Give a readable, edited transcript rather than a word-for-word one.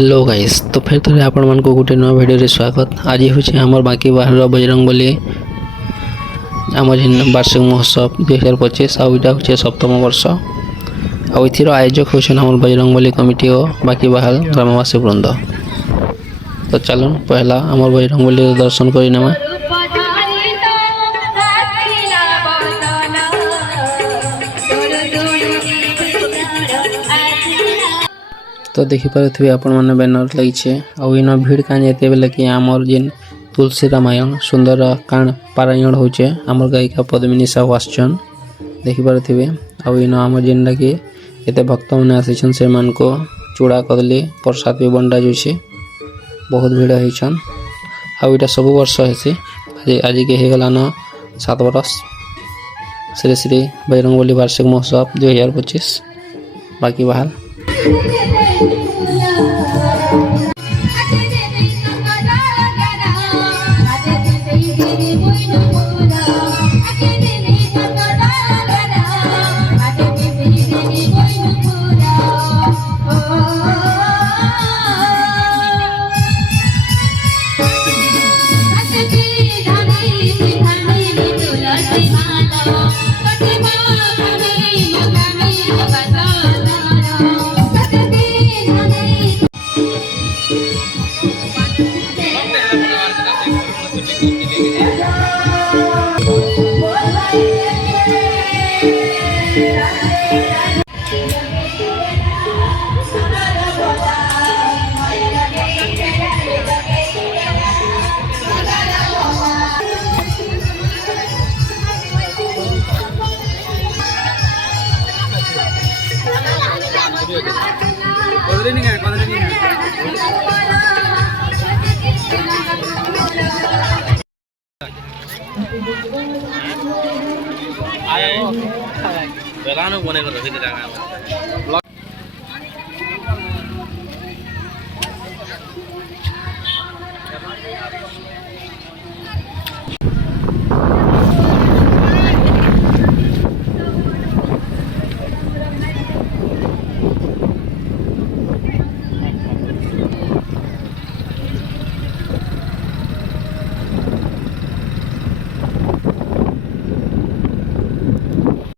Hello guys, तो फिर थे आपण मन को गोटे नया वीडियो रे स्वागत। आज हूँ आमर बाकी बाहर बजरंगबली आम जेन वार्षिक महोत्सव 2025 आईटा हूँ सप्तम वर्ष। आर आयोजक होम बजरंगबली कमिटी और बाकी बाहर ग्रामवासी वृंद। तो चलन पहला आम बजरंगबली दर्शन करनेमा। तो देखिपे आपण मैंने बैनर लगी आईन भिड़ क्या जाते बेले कि आमर जेन तुलसी रामायण सुंदर काण पारायण होचे आमर गायिका पद्मिनी साहू आसन देखिपे आईन आम जेनटा कि ये भक्त मैंने आसीन से मान को चूड़ा कदली प्रसाद भी बंटा जाऊँगी। बहुत भिड़ होन आईटा सब वर्ष हेसी आज के होगलान 7 वर्ष श्री श्री बजरंगबली वार्षिक महोत्सव 2025 बाकी बाहर।